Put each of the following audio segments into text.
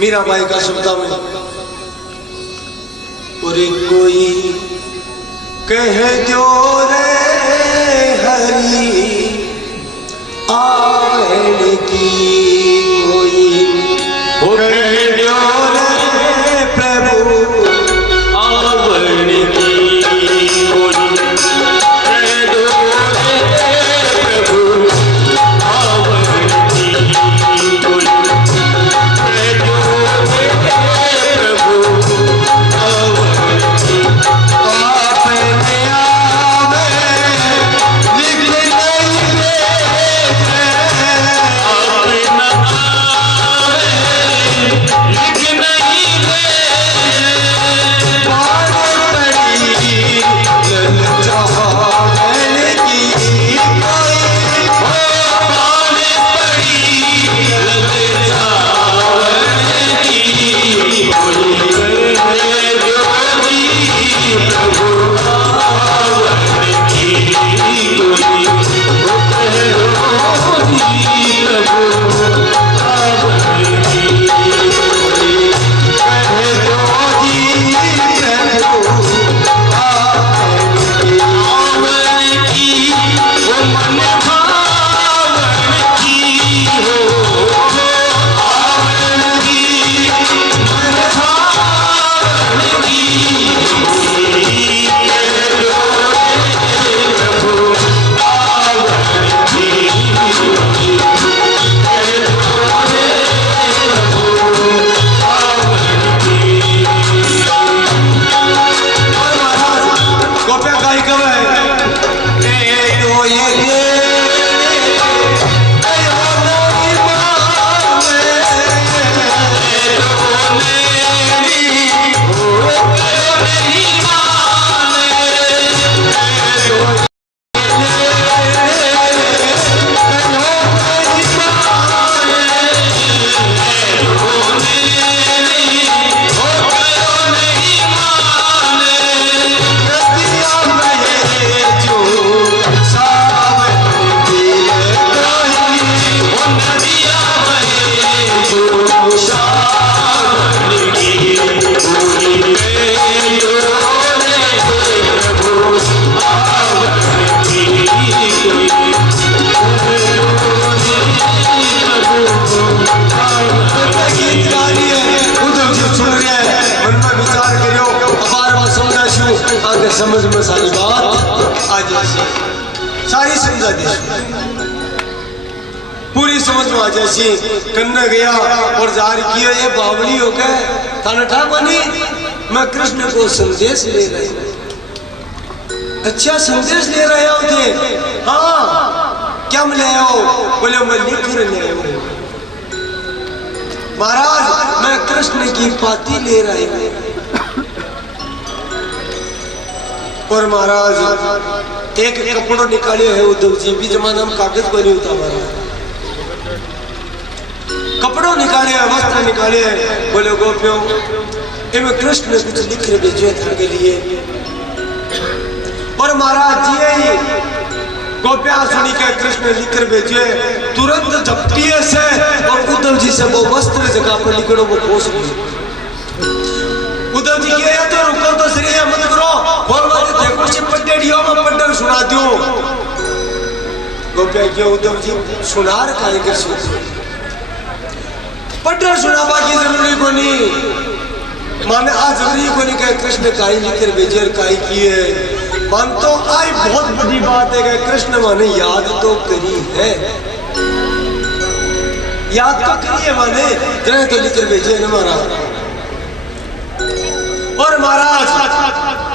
मीराबाई का शब्दा में, और कोई कह दो रे हरी आन की, कोई कह दो रे प्रभु आवन की, कोई कह दो रे प्रभु आवन की, कोई समझ में सारी बात आज सारी समझा दे, पूरी समझ में आ जैसी कन्ना गया और जार किया ये बावली हो गए थाना ठा बनी। मैं कृष्ण को संदेश ले रहा, अच्छा संदेश ले रहे हो थे, हाँ क्या ले आओ, बोले मैं लिख ले आओ महाराज, मैं कृष्ण की पाती ले रहा हूँ। और महाराज एक कपड़ो निकाले है उद्धव जी, भी जमाना में कागज बने होता महाराज, कपड़ो निकाले है, वस्त्र निकाले है, बोले गोपियों इनमें कृष्ण ने कुछ लिख रहे भेजे के लिए। और महाराज जी गोपियां सुनी के कृष्ण लिख कर भेजे, तुरंत झपटिए से और उद्धव जी से वो वस्त्र जगह पर लिखो वो खोस गए। उद्धव जी के तो रुको तो श्री मत करो, पढ़ सुना दो। गोपिया के उद्धव जी सुनार कारीगर पढ़ सुनावा की जरूरी को नहीं, माने आज जरूरी को नहीं कहे कृष्ण काई लिखकर भेजे काई किए, मान तो आई बहुत बड़ी बात है कि कृष्ण माने याद तो करी है, याद तो करी है माने जरा तो लिखकर भेजे न महाराज। और महाराज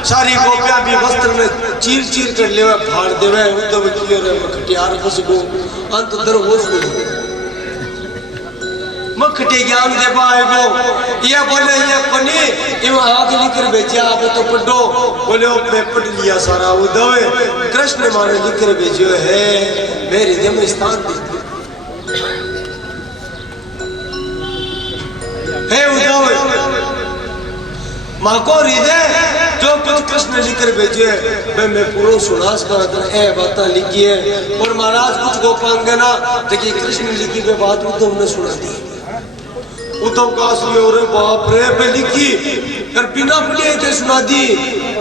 सारी गोपियां भी वस्त्र में चीर चीर कर ले फाड़ देवे, उद्धव की और मखटियार फंस गो अंत दर होश गो मखटे ज्ञान दे पाएगो, ये बोले ये कोनी इम आग लिखकर भेजा आप तो पढ़ो, बोले ओ मैं पढ़ लिया सारा। उद्धव कृष्ण माने लिखकर भेजो है मेरे हृदय में स्थान दे है उद्धव माँ को हृदय जो कुछ कृष्ण लिखकर भेजे मैं पूरा सुनास का ए बात लिखी है। और महाराज कुछ गोपांगना देखिए कृष्ण लिखी हुई बात उद्धव ने सुना दी, उद्धव का असली और बाप रे पे लिखी और बिना पढ़े थे सुना दी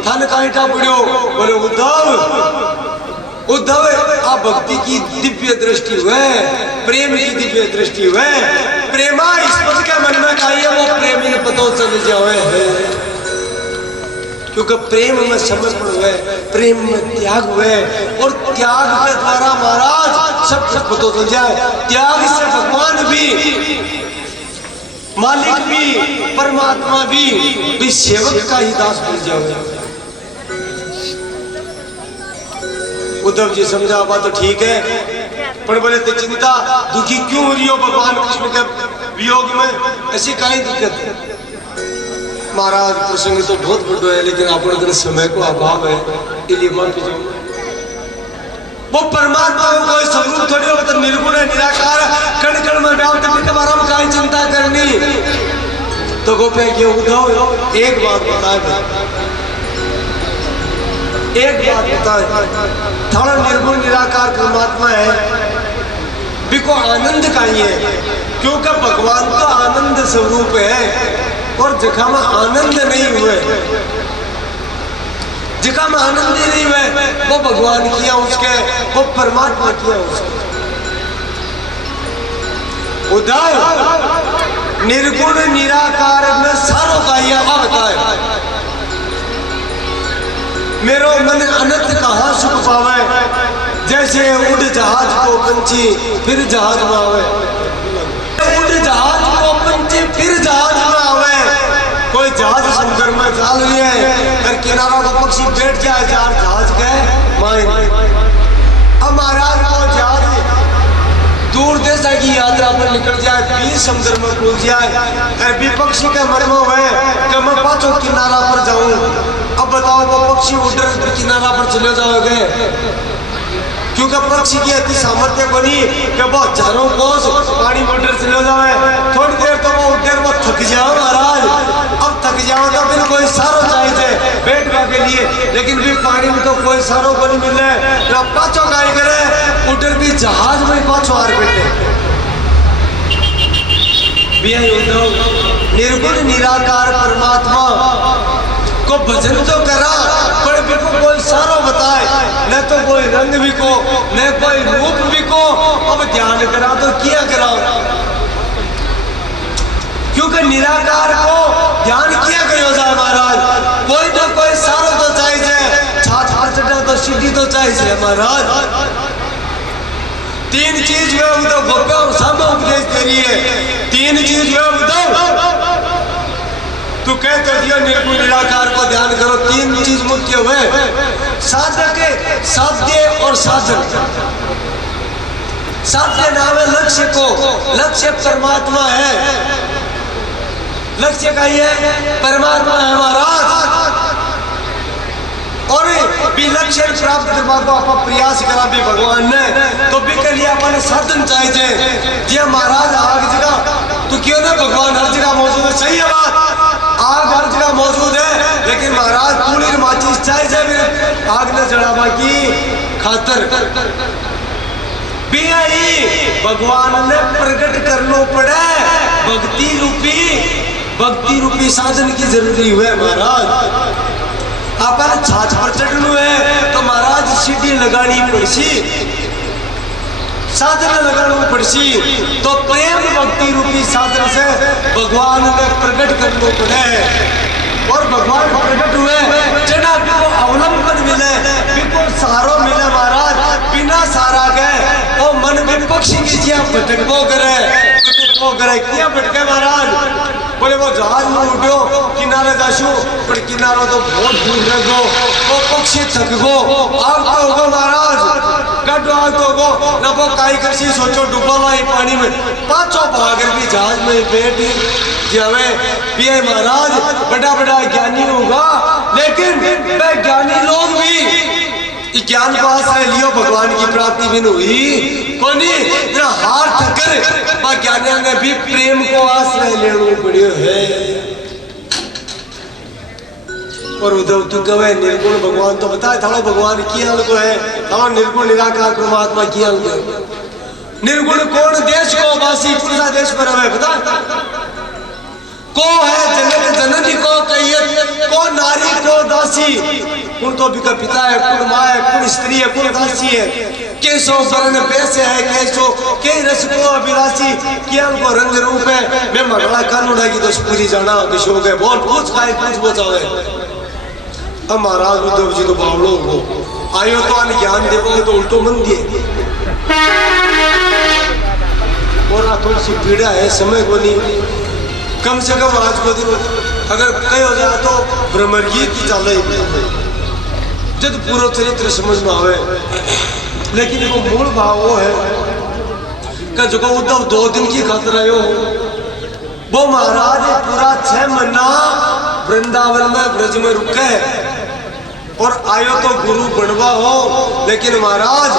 थाने काइटा पढ़ो बोले उद्धव आ भक्ति की दिव्य दृष्टि हुए, प्रेम की दिव्य दृष्टि हुए, प्रेमा इस पद के मन में चाहिए वो प्रेमी ने पता चल जाए है, क्योंकि प्रेम में समर्पण हुए, प्रेम में त्याग हुए और त्याग के द्वारा महाराज सब कुछ पता चल जाए। त्याग से भगवान भी, मालिक भी, परमात्मा भी सेवक का ही दास बन जाए। उद्धव जी समझा बात तो ठीक है, पर बोले तो चिंता दुखी क्यों हो रही हो भगवान कृष्ण के वियोग में, ऐसी काई दिक्कत है? महाराज प्रसंग तो बहुत बड़ा है लेकिन अपने समय को अभाव है, इसलिए माफी चाहूंगा। वो परमात्मा को कोई स्वरूप थोड़ी हो, मतलब निर्गुण है, निराकार, कण कण में व्याप्त है, के बारे में काई चिंता करनी। तो गोपे क्यों उद्धव एक बात बता, एक बात बता, थोड़ा निर्गुण निराकार परमात्मा है, बिको आनंद का ही है, क्योंकि भगवान तो आनंद स्वरूप है और जगह में आनंद नहीं हुए, जगह में आनंद ही नहीं हुए, वो भगवान किया उसके, वो परमात्मा किया उसके। उद्धव निर्गुण निराकार में सारों का यह होता है, मेरो मन अनंत कहाँ सुख पावे, जैसे उड़ जहाज को पंछी फिर जहाज में आवे, उड़ जहाज को पंछी फिर जहाज में आवे। कोई जहाज समुद्र में चल रही है फिर किनारा को पक्षी बैठ जाए जहाज के मायने। अब महाराज को जहाज दूर देश की यात्रा पर निकल जाए, बीच समुद्र में कूद जाए, विपक्षी के मन में हुए कि मैं पांचों किनारा पर जाऊं। अब बताओ वो पक्षी उड़ किनारा पर चले जाओगे, क्योंकि पक्षी की इतनी सामर्थ्य बनी कि वो हजारों कोस पानी में उड़ चले जाए, थोड़ी देर तो वो उड़ वो थक जाओ महाराज। अब थक जाओ तो फिर कोई सारो चाहिए बैठने के लिए, लेकिन भी पानी में तो कोई सारो को नहीं मिले, तो पांचों गाय करे उड़ भी जहाज में पांचों हार बैठे। निर्गुण निराकार परमात्मा को भजन तो करा, पर बिको कोई सारो बताए, न तो कोई रंग भी को, न कोई रूप भी को। अब ध्यान करा तो किया करा, क्योंकि निराकार को ध्यान किया करो जाए महाराज। कोई ना कोई सारो तो चाहिए, छाछ पर चढ़ा तो सीढ़ी तो चाहिए महाराज। तीन चीज वे उद्धव भगवान सामने उपदेश दे रही है, तीन चीज वे उद्धव तू कहते दिया निर्गुण निराकार को ध्यान करो। तीन चीज मुख्य हुए, साधक, साध्य और साधन। साध्य नाम है लक्ष्य को, लक्ष्य परमात्मा है, लक्ष्य का ही है परमात्मा है महाराज। और भी लक्ष्य प्राप्त करने को आप प्रयास करा भी भगवान ने, तो भी के लिए अपन साधन चाहिए। जी महाराज आग जगह तो क्यों ना भगवान हर जगह मौजूद है, सही है बात, आग हर जगह मौजूद है, लेकिन महाराज पूरी माचिस चाहिए आग न जलावा की खातर भी भगवान ने प्रकट करना पड़े। भक्ति रूपी साधन की जरूरी हुए महाराज। अपन छाछ पर चढ़नु है तो महाराज सीढ़ी लगानी पड़सी, साधन लगाना पड़सी, तो प्रेम भक्ति रूपी साधन से भगवान ने प्रकट करना पड़े। और भगवान प्रकट हुए जना बिको अवलंबन मिले, बिको सहारो मिले महाराज। बिना सहारा के वो मन विपक्षी की जिया भटकबो करे क्या भटके महाराज। बोले वो जहाज में उठो किनारे जाशु, पर किनारा तो बहुत दूर रह गो, वो पक्षी थक गो, आग तो होगो महाराज, गड्ढो आग तो होगो ना, वो काई करसी सोचो डूबा लाई पानी में, पांचों भागर भी जहाज में बैठ जावे भी है महाराज। बड़ा बड़ा ज्ञानी होगा, लेकिन ज्ञानी लोग भी ज्ञान को आश्रय लियो, भगवान की प्राप्ति भी हुई कोनी ना, हार थकर पर ज्ञानियों ने भी प्रेम को आश्रय लेना पड़ियो है। और उद्धव तू कहे निर्गुण भगवान तो बताए थालो भगवान किया को है, थालो निर्गुण निराकार परमात्मा किया को। निर्गुण कौन देश को वासी पूरा देश पर हमें बता, को है जनक जननी को कहियत, को नारी को दासी। कुण तो भी का पिता है, कुण माँ है, कुण स्त्री है, कुण दासी है। कैसो वर्ण पैसे है, कैसो के रस को अभिलाषी, क्या उनको रंग रूप है। मैं मगला कानूड़ा की तो पूरी जाना विशोक है। बोल पूछ खाए पूछ बोचावे। अब महाराज उद्धव जी तो बावड़ो हो आयो तो आने ज्ञान देवोगे तो उल्टो मन दिए। और थोड़ी सी पीड़ा है, समय को नहीं। कम से कम आज को दिन अगर कहीं हो जाए तो ब्रह्मगीत चले जब पूरा चरित्र समझ में आवे। लेकिन वो मूल भाव वो है कि जो उद्धव 2 दिन की खातिर आयो वो महाराज पूरा 6 महीना वृंदावन में ब्रज में रुके और आयो तो गुरु बनवा हो। लेकिन महाराज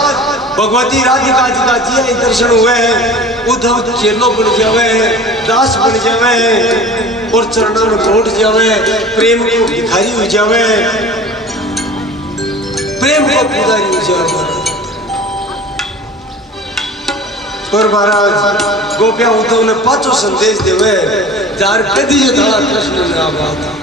भगवती राधिका जी का जी दर्शन हुए हैं, उद्धव चेलो बन जावे हैं, दास बन जावे हैं और चरणों में लौट जावे, प्रेम को भिखारी हो जावे, प्रेम को पुजारी हो जावे। और महाराज गोपिया उद्धव ने 5 संदेश देवे जार कदी जे था कृष्ण ने आवा था।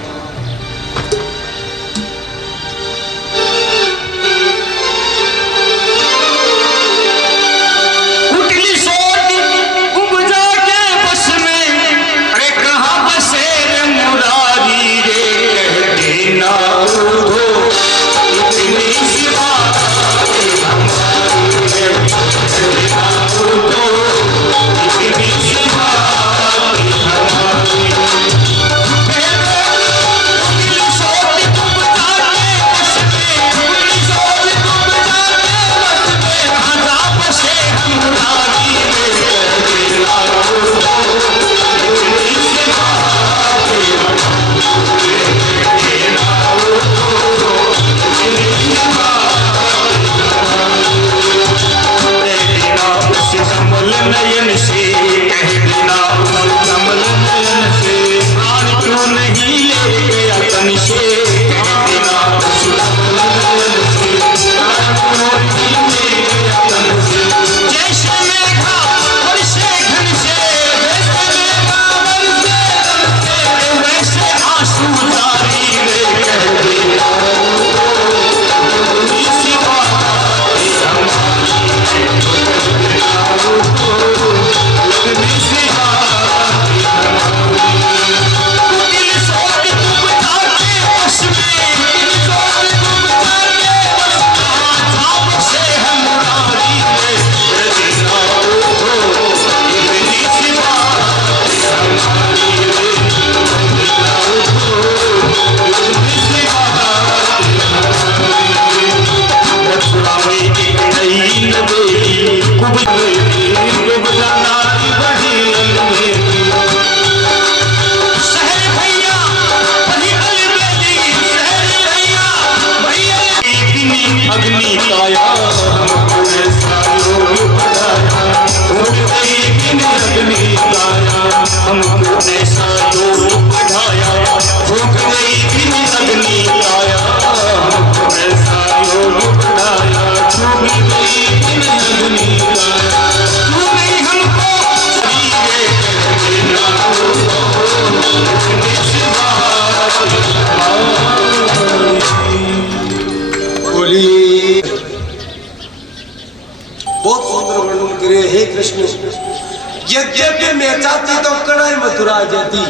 यद्यपि मैं चाहती तो कड़ाई मथुरा आ जाती,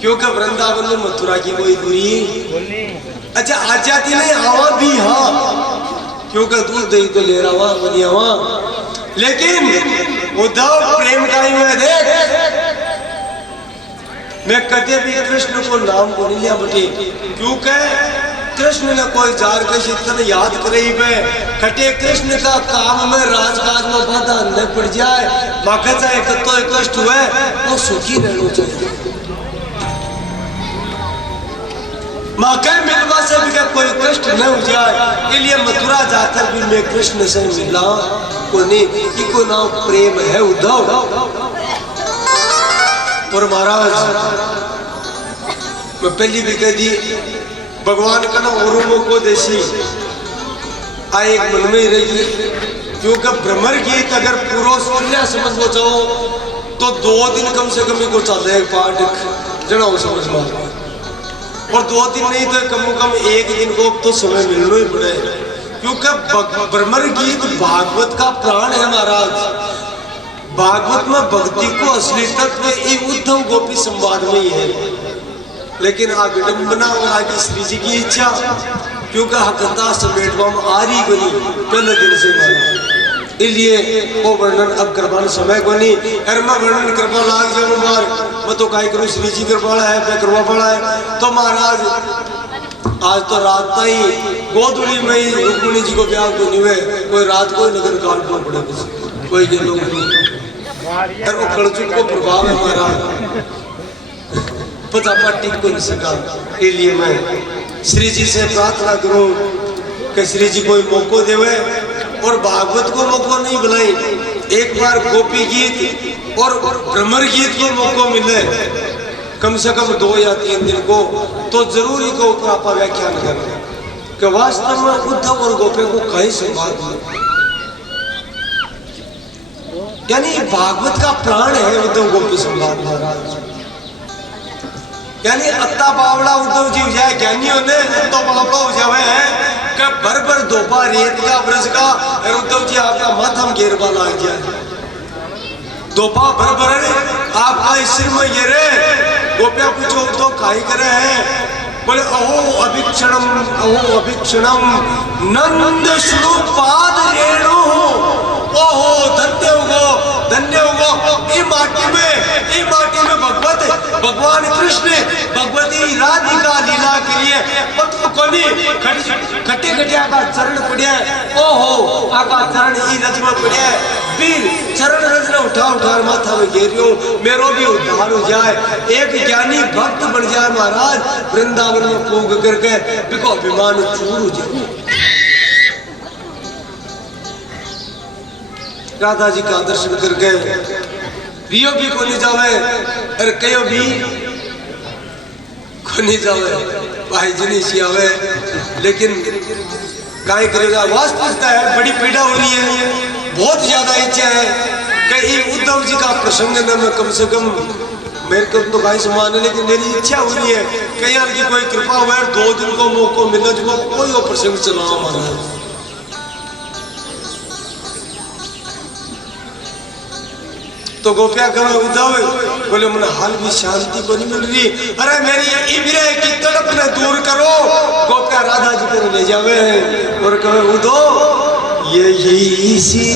क्योंकि वृंदावन में मथुरा की कोई दूरी अच्छा आ जाती नहीं, आवा भी हाँ, क्योंकि दूध दही तो ले रहा बढ़िया वहां। लेकिन उद्धव प्रेम का ही मैं देख, मैं कदे भी कृष्ण को नाम को नहीं लिया बटे, क्योंकि कृष्ण ने कोई जार के शीतल याद करे खटे कृष्ण का काम में राजकाज में बाधा न पड़ जाए। माखा चाहे कतो कष्ट हुए वो सुखी रहना चाहिए। माखा मिलवा से भी कोई कष्ट न हो जाए, इसलिए मथुरा जाकर भी मैं कृष्ण से मिला को नहीं, को नाम प्रेम है उद्धव। और महाराज मैं पहली भी कह दी भगवान का ना औरों को देसी आए एक मन में ही रही, क्योंकि भ्रमर गीत अगर पूरा सुनना समझ लो चाहो तो 2 दिन कम से कम को चल रहा है पाठ जनाओ समझ में, और 2 दिन नहीं तो कम से कम 1 दिन को तो समय मिलना ही पड़े, क्योंकि ब्रह्मर गीत भागवत का प्राण है महाराज। भागवत में भक्ति को असली तत्व ये उद्धव गोपी संवाद में ही है, लेकिन विडंबना और आगे श्री जी की इच्छा, क्योंकि हकता समेटवा आ रही बनी पहले दिन से माना, इसलिए वो वर्णन अब करवाने समय को नहीं, अरे मैं वर्णन करवा लाग जाऊं बार, मैं तो काय करूं, श्री जी करवाड़ा है, मैं करवा पड़ा है। तो महाराज आज तो रात ही गोधुली में ही रुक्मिणी जी को ब्याह को नहीं हुए, कोई रात को नगर काल को पड़े, कोई ये लोग नहीं, और वो कलजुग को प्रभाव है हमारा, पता टिक को नहीं सका। इसलिए मैं श्री जी से प्रार्थना करूं कि श्री जी कोई मौको देवे, और भागवत को मौको नहीं बुलाई, एक बार गोपी गीत और भ्रमर गीत को मौको मिले कम से कम 2 या 3 दिन को, तो जरूर ही को ऊपर आप व्याख्यान करें कि वास्तव में उद्धव और गोपी को कहीं संवाद नहीं, यानी भागवत का प्राण है उद्धव गोपी संवाद महाराज। यानी अत्ता बावड़ा उद्धव जी जाए ज्ञानियों ने अत्ता बावड़ा हो जावे है कि भर भर धोपा रेत का ब्रज का, और उद्धव जी आपका माथा में घेरवा लग जाए, धोपा भर भर आपका इस सिर में ये रे गोपिया पूछो तो काई करे हैं, बोले अहो अभिक्षणम नंद शुरुपाद रेणु, ओहो धन्य होगो ये माटी में भगवान कृष्ण भगवती राधिका लीला के लिए पत्थर कोनी खट्टे खट्टे आका चरण पड़िया, ओहो आका चरण ई रज में पड़िया, वीर चरण रज ने उठा माथा में घेरियो, मेरो भी उद्धार हो जाए, एक ज्ञानी भक्त बन जाए महाराज, वृंदावन में पूग करके बिको अभिमान चूर हो जाए। राधा जी का दर्शन करके रियो भी को नहीं जावे, अरे कयो भी को नहीं जावे, भाई जी नहीं आवे, लेकिन काय करेगा, वास्तविकता है बड़ी पीड़ा हो रही है, बहुत ज्यादा इच्छा है कि उद्धव जी का प्रसंग न मैं कम से कम मेरे को तो भाई समान है, लेकिन मेरी इच्छा हो रही है कहीं की कोई कृपा हुआ 2 दिन को मौका मिले जो कोई वो प्रसंग चलाओ महाराज। तो गोपिया करो उद्धव, बोले मन हाल भी शांति को नहीं मिल रही, अरे मेरी इबरे की तड़प ने दूर करो, गोपिया राधा जी को ले जावे और कहे उद्धव यही श्री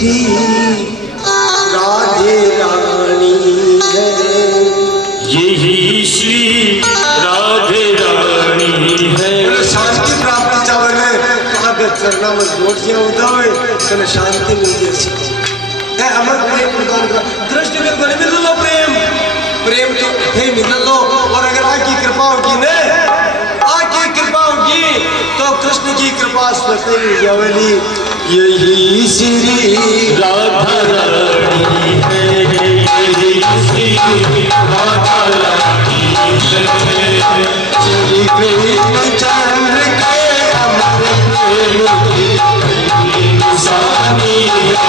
राधे रानी है, यही श्री राधे रानी है, शांति प्राप्त चावल है चरना में जोड़ दिया उद्धव, शांति मिल जाए है, अमर प्रेम प्रदान कर, दृष्टि में मिल लो प्रेम तो थे मिल लो, और अगर आपकी कृपा होगी न, आपकी कृपा होगी तो कृष्ण की कृपा स्वतः मिल जावेगी, यही श्री राधा रानी है, यही श्री राधा रानी है, श्री कृष्ण चंद्र के अमर प्रेम की निशानी है,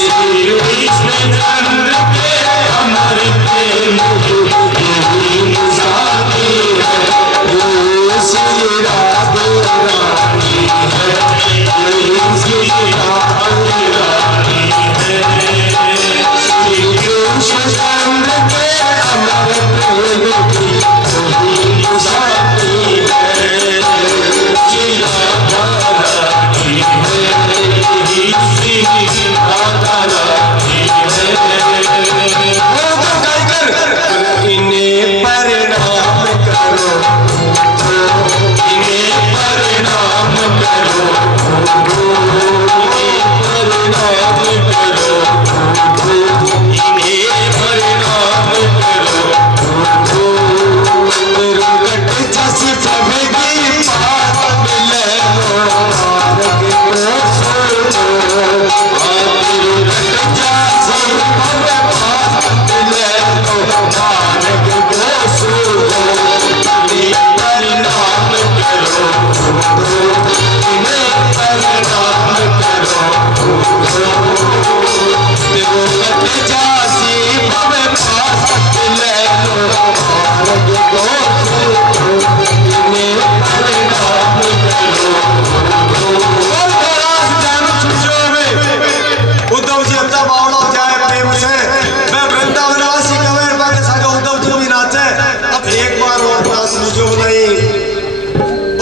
श्री कृष्ण चंद्र के अमर प्रेम की निशानी है, श्री राधे रानी है, श्री राधे रानी है, श्री कृष्ण चंद्र के अमर प्रेम की निशानी है।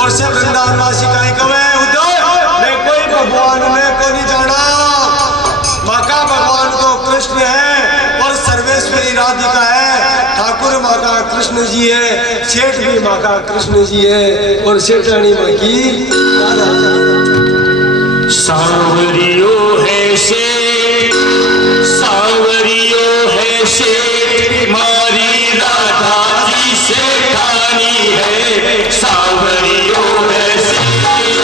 और से वृंदावन वासी कहीं कवे उद्धव मैं कोई भगवान में को नहीं जाना। माँ का भगवान तो कृष्ण है और सर्वेश्वरी राधिका है। ठाकुर माँ का कृष्ण जी है, सेठ भी माँ का कृष्ण जी है और सेठानी माँ की राधा। सांवरियो है शेठ, सांवरियो है शेठ, मारी राधा जी सेठानी है। सांवरियो है शेठ,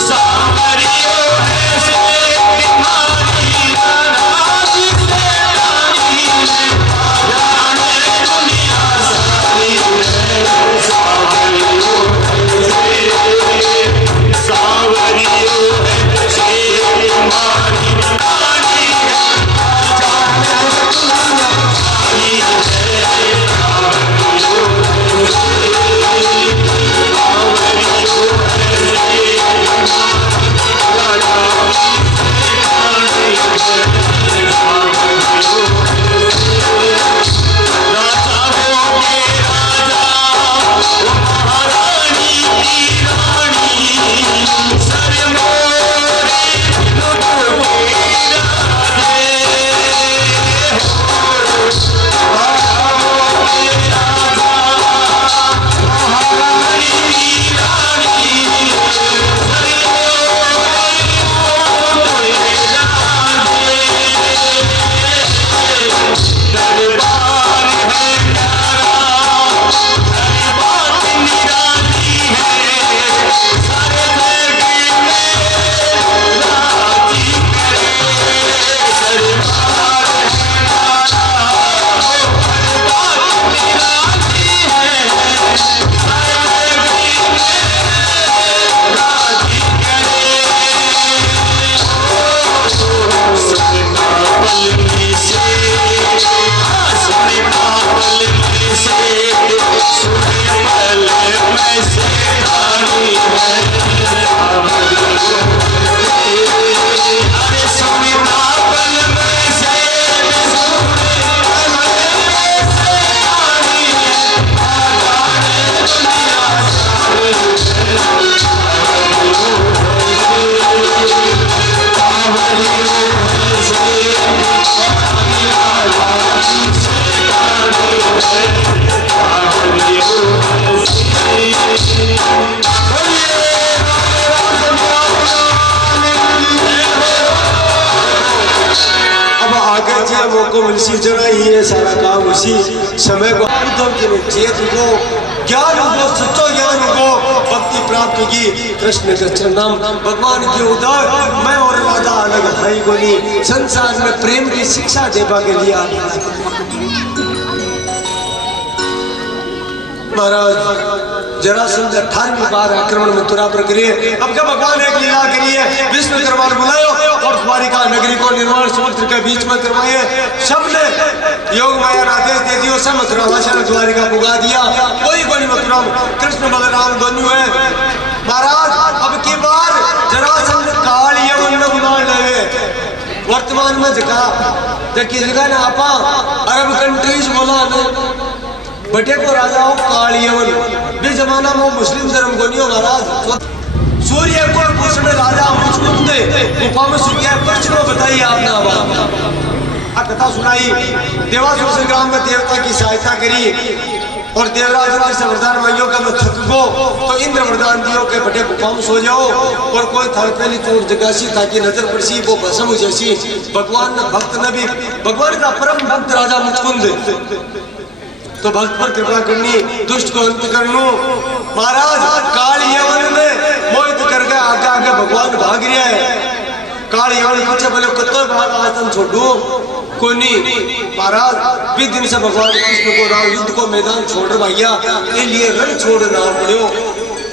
सांवरियो है शेठ, मारी राधा जी सेठानी है। जाने दुनिया सारी है। सांवरियो है शेठ, सांवरियो है शेठ, मारी रानी है। जाने दुनिया सारी है। सांवरियो है शेठ, सांवरियो है शेठ, राधा सेठानी है। सांवरियो है शेठ, राजा हो के राजा, ओ महारानी की रानी, सर मोरे नुपुर के राधे हो। राजा हो के राजा, महारानी की रानी, सर मोरे नुपुर के राधे। दरबार है प्यारा, हर बात निराली है। सारे जग में राजी करे। दरबार है प्यारा, हर बात निराली है। सारे जग में राजी करे। सोने का पल में से, सोने का पल में से, सोने पल में से रानी है। अरे सोने का पल में से, सोने पल में से रानी है। जाने दुनिया सारी है। अब आगे जे मौको मिलसी जरा ये सारा काम उसी समय को उद्धव जी ने चेत को ज्ञान को सच्चो ज्ञान को भक्ति प्राप्त की। कृष्ण के चरणम भगवान के उद्धव मैं और राधा अलग भाई को नहीं, संसार में प्रेम की शिक्षा देवा के लिए महाराज जरासंध 18वीं बार आक्रमण में तुरा पर करिए। अब क्या भगवान एक लीला करिए, विश्वकर्मा बुलायो और द्वारिका नगरी को निर्माण समुद्र के बीच में करवाए। सबने योग माया आदेश दे दियो, सब मथुरा भाषा द्वारिका पुगा दिया। कोई कोई मथुरा कृष्ण बलराम दोनों है। महाराज अब की बार जरासंध काल यवन में बुला लेवे। वर्तमान में जगह जगह ना आपा अरब कंट्रीज बोला ने बटे को राजा हो काल यवन भी जमाना में मुस्लिम धर्म को नहीं हो। महाराज सूर्य को पूछने राजा मुझको दे गुफा में सूर्य प्रश्न बताइए आपने अब कथा सुनाई। देवासुर संग्राम में देवता की सहायता करी और देवराज इंद्र से वरदान मांगो कि मैं थक गो तो इंद्र वरदान दियो के बटे गुफा में सो जाओ और कोई थर पहली चोट जगासी ताकि नजर पड़सी वो भस्म हो जैसी। भगवान ने भक्त ने भी भगवान का परम भक्त राजा मुचकुंद तो भक्त पर कृपा करनी, दुष्ट को अंत करनो। महाराज काल यवन में मोहित करके आगे आगे भगवान भाग रहा है। काल यवन पूछे बोले कतो बात आज तुम छोड़ो को नहीं। महाराज 20 दिन से भगवान कृष्ण को राम युद्ध को मैदान छोड़ भैया ये लिए रण छोड़ना पड़ो।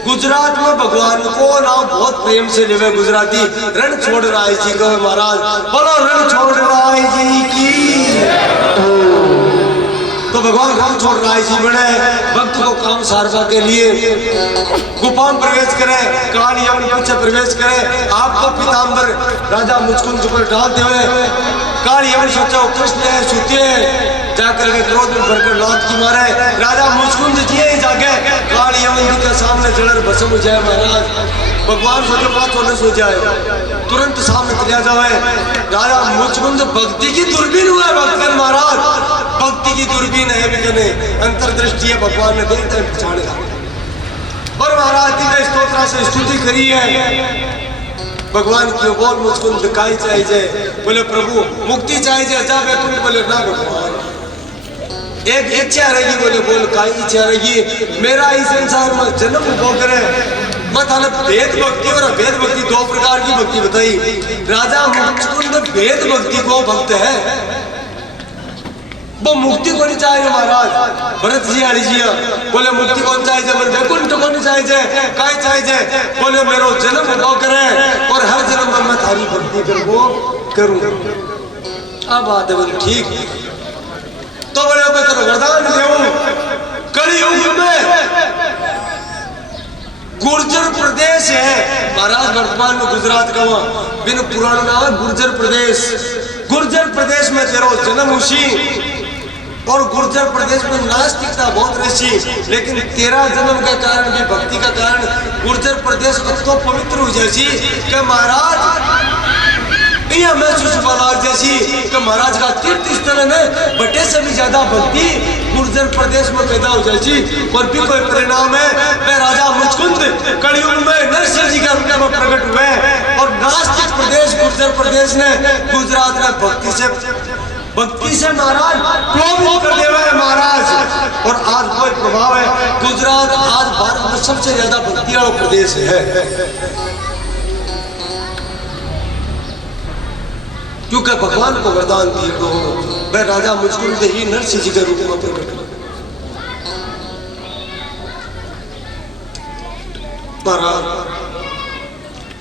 गुजरात में भगवान को नाम बहुत प्रेम से लेवे गुजराती रण छोड़ राय जी को। महाराज बोलो रण छोड़ राय जी की। तो भगवान रण छोड़ राय जी बने भक्त को काम सारवा के लिए गुफा में प्रवेश करे। काल यवन पीछे प्रवेश करे। आपको पीताम्बर राजा मुचकुंद पर डालते हुए काल यमन सोचा कृष्ण है सुते जाकर के क्रोध में भरकर लात की मारे राजा मुचकुंद जिए ही जागे काल यमन जी के सामने जड़र भस्म हो जाए महाराज भगवान सोचे बात होने सो जाए तुरंत सामने चला जाए राजा मुचकुंद भक्ति की दूरबीन हुआ भक्तन महाराज भक्ति की दूरबीन है बिकने अंतर्दृष्टि है भगवान ने देखते पहचानेगा और महाराज जी ने स्तोत्र से स्तुति करी है भगवान की बोल मुझको दिखाई चाहिए बोले प्रभु मुक्ति चाहिए जा बैकुंठ बोले ना भगवान एक इच्छा रहेगी बोले बोल काई इच्छा रहेगी मेरा इस संसार में जन्म हो करे मत हमें भेद भक्ति और अभेद भक्ति दो प्रकार की भक्ति बताई राजा मुचकुंद भेद भक्ति को भक्त है वो मुक्ति को नहीं चाहिए महाराज भरत जी हरि जी बोले मुक्ति कौन चाहिए बोले वैकुंठ को नहीं चाहिए काई चाहिए बोले मेरो जन्म हो करे और हर जन्म में मैं थारी भक्ति करूं अब बात है बोले ठीक तो बोले मैं तेरा वरदान देऊं कलयुग में गुर्जर प्रदेश है महाराज वर्तमान में गुजरात का बिन पुराण नाम है गुर्जर प्रदेश में तेरा जन्म उसी और गुर्जर प्रदेश में नास्तिकता बहुत रही लेकिन तेरा जन्म के कारण भी भक्ति का कारण गुर्जर प्रदेश तो पवित्र हो जैसी कि महाराज यह महसूस बालाग जैसी कि महाराज का तीर्थ स्थल में बटे से भी ज्यादा भक्ति गुर्जर प्रदेश में पैदा हो जैसी और भी कोई परिणाम है मैं राजा मुचकुंद कलयुग में नरसिंह जी के रूप में प्रकट हुए और नास्तिक प्रदेश गुर्जर प्रदेश ने गुजरात में भक्ति से महाराज प्रोवित कर दे हुए महाराज और आज कोई प्रभाव है गुजरात आज भारत में सबसे ज्यादा भक्ति वाला प्रदेश है क्योंकि भगवान को वरदान दिए तो वह राजा मुचकुंद ही नरसिंह जी के रूप में प्रकट हुआ महाराज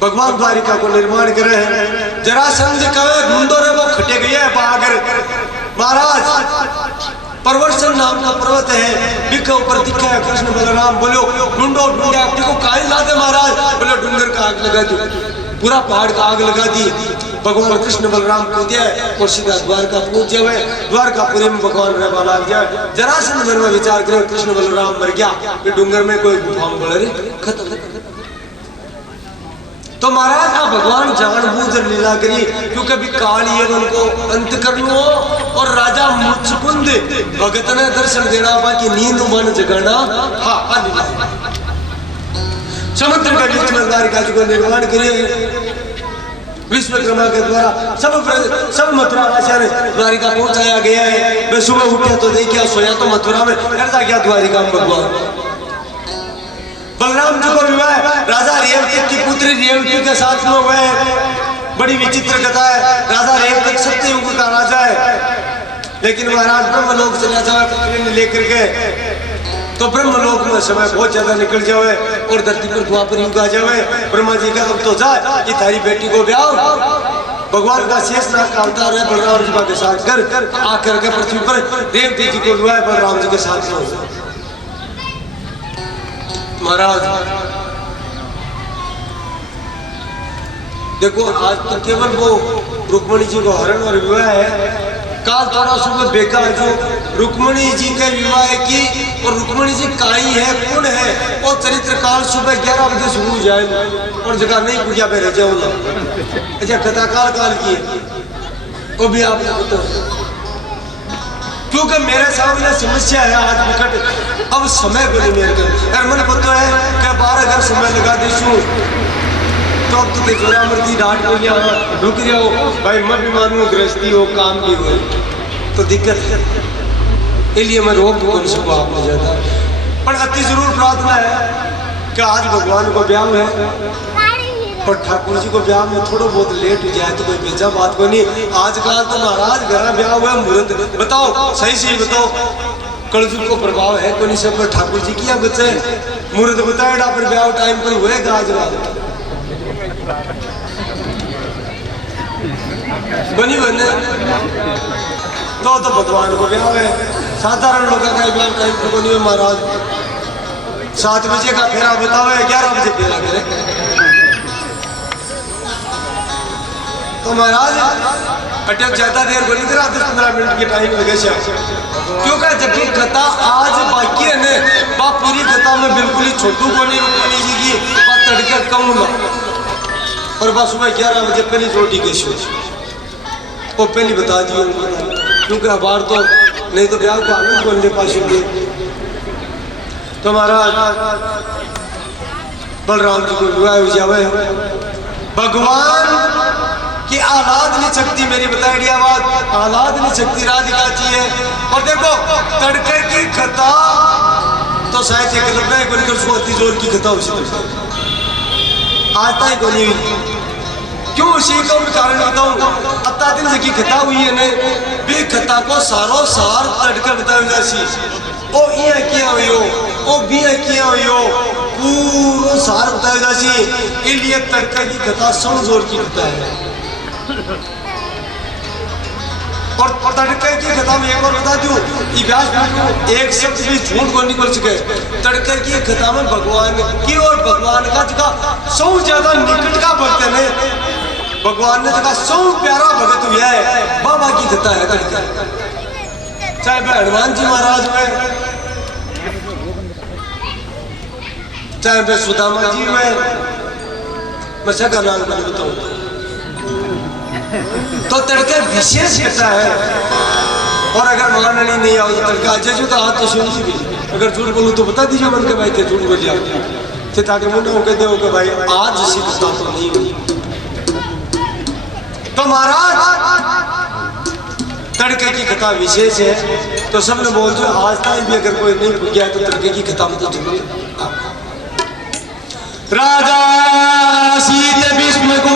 भगवान द्वारिका को निर्माण करे हैं जरासंध कवे ढूंढो रे वो खटे गए है बागर महाराज परवर्षण नाम का पर्वत है बिख ऊपर दिखा है कृष्ण बलराम बोलो ढूंढो ढूंढे अपने को काई ला दे महाराज बोले डूंगर का आग लगा दी पूरा पहाड़ का आग लगा दी भगवान कृष्ण बलराम कूदे और सीधा द्वारका पहुंच जाए द्वारकापुरी में भगवान रहने लग जाए जरासंध मन में विचार करे कृष्ण बलराम मर गया ये डूंगर में कोई गुफा बोले खत्म तो महाराज आप भगवान जानबूझ लीला करी क्योंकि अभी काल यवन को अंत कर लो और राजा मुचकुंद भगत ने दर्शन देना बाकी नींद मन जगाना हाँ लीला समुद्र के बीच में द्वारिका जी को निर्माण करे विश्वकर्मा के द्वारा सब मथुरा वासियों ने द्वारिका पहुंचाया गया है मैं सुबह उठा तो देखा सोया तो मथुरा में करता क्या द्वारिका में भगवान बलराम जी को विवाह राजा रेवती की पुत्री रेवती के साथ में हुआ है बड़ी विचित्र कथा है राजा रेवती सत्ययुग का राजा है लेकिन महाराज ब्रह्मलोक चला जाए पत्नी लेकर के तो ब्रह्मलोक में समय बहुत ज्यादा निकल जाए और धरती पर द्वापर युग आ जाए ब्रह्मा जी का अब तो जा ये थारी बेटी को ब्याह भगवान का शेषनाग का अवतार है बलराम जी के साथ कर आकर के पृथ्वी पर रेवती जी को विवाह बलराम जी के साथ में महाराज देखो आज तो केवल वो रुक्मणी जी को हरण और विवाह है काल थोड़ा सुबह बेकार जो रुक्मणी जी के विवाह की और रुक्मणी जी काई है कौन है और चरित्र काल सुबह 11 बजे शुरू हो जाए और जगह नहीं पूजा पे रह जाओ अच्छा कथा काल की वो भी आपको बताओ क्योंकि मेरे सामने समस्या है आज विकट अब समय को नहीं मेरे को अगर मन पता है कि 12 घर समय लगा दीशू तो अब तो जोरा मर्जी डांट हो गया रुक जाओ भाई मैं भी मानू गृहस्थी हो काम भी हो तो दिक्कत है इसलिए मैं रोक कौन सकूँ आपने ज्यादा पर अति जरूर प्रार्थना है कि आज भगवान को ब्याह है और ठाकुर जी को ब्याह में थोड़ा बहुत लेट हो जाए तो कोई बेचा बात को नहीं आजकल तो महाराज घर ब्याह हुआ मुहूर्त बताओ सही बताओ कलयुग को प्रभाव है कोई सब पर ठाकुर जी किया बच्चे मुहूर्त बताएगा फिर ब्याह टाइम पर हुएगा आज रात बनी बने तो भगवान को ब्याह है साधारण लोगों का ब्याह टाइम पर नहीं है महाराज 7 बजे का फेरा बताओ 11 बजे फेरा करे तो महाराज अटक ज्यादा देर बनी करा 10-15 मिनट के टाइम लगे से क्योंकि जबकि कथा आज बाकी है ने बा पूरी कथा में बिल्कुल ही छोटू को नहीं रुकनी जी की बात तड़के कम ला और बस सुबह 11 बजे पहली रोटी के शो वो पहली बता दियो क्योंकि अबार तो नहीं तो ब्याह को आनंद बनने पाएंगे। तो महाराज बलराम जी को विवाह हो जावे भगवान की औलाद नहीं सकती मेरी बताई बात औलाद नहीं सकती राधिका जी है। और देखो तड़के की कथा तो शायद एक नब्बे को लेकर सोती जोर की कथा उसी आता है को नहीं क्यों उसी को मैं कारण बताऊं अत्ता दिन से की कथा हुई है ने भी कथा को सारो सार तड़के बताई जासी ओ ये किया हुई हो ओ भी किया हुई हो पूरा सार बताया जासी इसलिए तड़के की कथा सौ जोर की कथा है। और तड़के की कथा में एक और बता दूं इतिहास एक शब्द भी झूठ को निकल सके तड़के की कथा में भगवान की और भगवान का जगह सौ ज्यादा निकट का भक्त है भगवान ने जगह सौ प्यारा भगत हुआ है बाबा की कथा है तड़के चाहे वह हनुमान जी महाराज में चाहे वह सुदामा जी में मैं सका नाम बताऊं तो तड़के विशेष कथा है। और अगर माननी नहीं आओ तो तड़का जजू का हाथ तो सुन भी अगर झूठ बोलूं तो बता दीजिए मन के भाई थे झूठ बोल जाओ ताकि मुन्ना कहते हो कि भाई आज जैसी कथा तो नहीं हुई। तो महाराज तड़के की कथा विशेष है तो सबने बोल जो आज तक भी अगर कोई नहीं गया तो तड़के की कथा में तो जरूर राजा सीत भीष्म को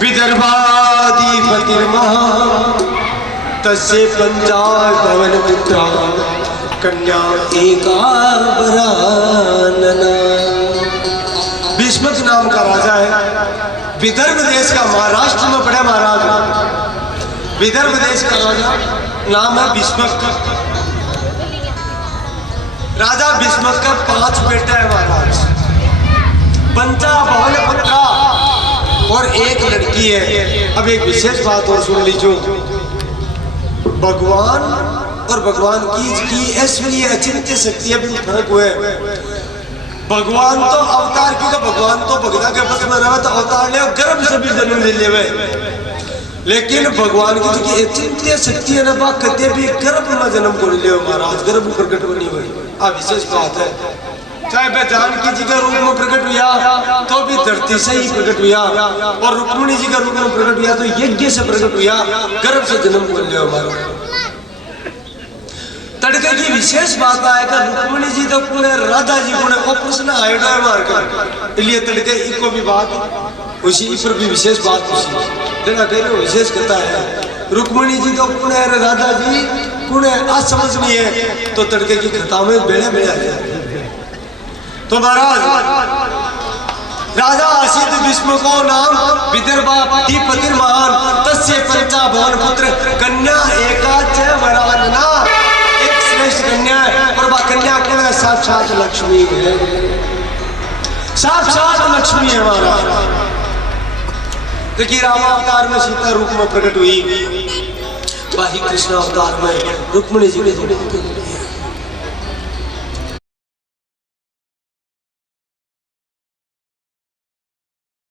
विदर्भाधिपति तस्य पंचाल भवन पुत्रा कन्या एका वरानना। भीष्मक नाम का राजा है विदर्भ देश का महाराष्ट्र में पड़े महाराज विदर्भ देश का राजा नाम है भीष्मक। राजा भीष्मक का 5 बेटा है महाराज पंचा भवन पुत्रा और एक लड़की है। अब एक विशेष बात और सुन लीजिए भगवान और भगवान की ऐश्वर्य अचिंत्य शक्ति अभी फर्क हुए भगवान तो अवतार क्योंकि भगवान तो भगता के बस में रहा तो अवतार ले गर्भ से भी जन्म ले लेवे लेकिन भगवान की जो अचिंत्य शक्ति है ना बात कहते भी गर्भ में जन्म को ले महाराज गर्भ प्रकट बनी हुई अब विशेष बात है चाहे वह जानकी जी का रूप में प्रकट हुआ तो भी धरती से ही प्रकट हुआ और रुक्मिणी जी का रूप में प्रकट हुआ तो यज्ञ से प्रकट हुआ गर्भ से जन्म कर लिया हमारा। तड़के की विशेष बात आएगा रुक्मिणी जी तो पूरे राधा जी को ऑपरेशन आयोडा मारकर इसलिए तड़के इको भी बात उसी पर भी विशेष बात उसी देना कहीं विशेष कहता है रुक्मिणी जी तो पुणे राधा जी पुणे असमझ नहीं है तो तड़के की कथा में बेड़े बेड़े आ जाए। तो महाराज राजा असित भीष्म को नाम विदर्भाधिपति महान तस्य पंचा भवन पुत्र कन्या एका च वरानना एक श्रेष्ठ कन्या है और वह कन्या कौन है साक्षात लक्ष्मी है साक्षात लक्ष्मी है महाराज। देखिए रामावतार में सीता रूप में प्रकट हुई वही कृष्ण अवतार में रुक्मिणी जी के